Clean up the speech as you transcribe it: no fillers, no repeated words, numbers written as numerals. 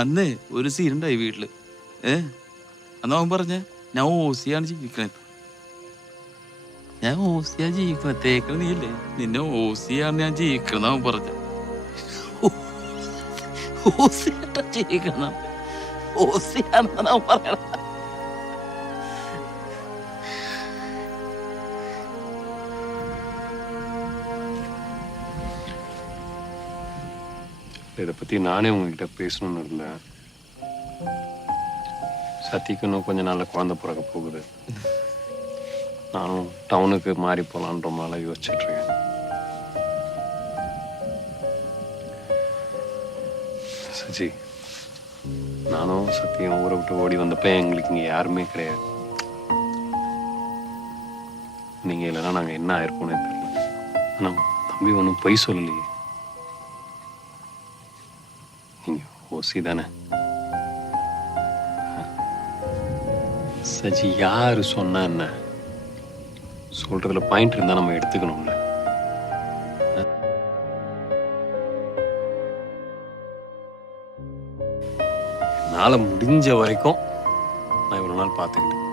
അന്നേ ഒരു സീനുണ്ടായി വീട്ടില്. അന്ന് അവൻ പറഞ്ഞ ഞാൻ ഓസിയാണ് ജീവിക്കണത്. ഞാൻ ഓസിയാ ജീവിക്കണത്. തേക്കണ നീയല്ലേ, നിന്നെ ഓസിയാണ് ഞാൻ ജീവിക്കണം അവൻ പറഞ്ഞ. ഓസിയാട്ടാ ജീവിക്കണം, ഓസിയാണെന്നാണ് അവൻ പറയണ. இதை பற்றி நானே உங்ககிட்ட பேசணும்னு இருந்தேன். சத்திக்கு இன்னும் கொஞ்ச நாளில் குழந்தை பிறக்க போகுது. நானும் டவுனுக்கு மாறி போகலான்ற மாதிரிலாம் யோசிச்சுட்ருக்கேன். சச்சி, நானும் சத்தியம் ஊரை விட்டு ஓடி வந்தப்போ எங்களுக்கு இங்கே யாருமே கிடையாது. நீங்கள் இல்லைன்னா நாங்கள் என்ன ஆயிருப்போனே தெரியல. ஆனால் தம்பி ஒன்றும் பொய் சொல்லலையே. நீங்கள் ஓசி தானே? சச்சி, யார் சொன்னா என்ன? சொல்றதுல பாயிண்ட் இருந்தால் நம்ம எடுத்துக்கணும்ல. என்னால் முடிஞ்ச வரைக்கும் நான் இவ்வளோ நாள் பார்த்துக்கிட்டேன்.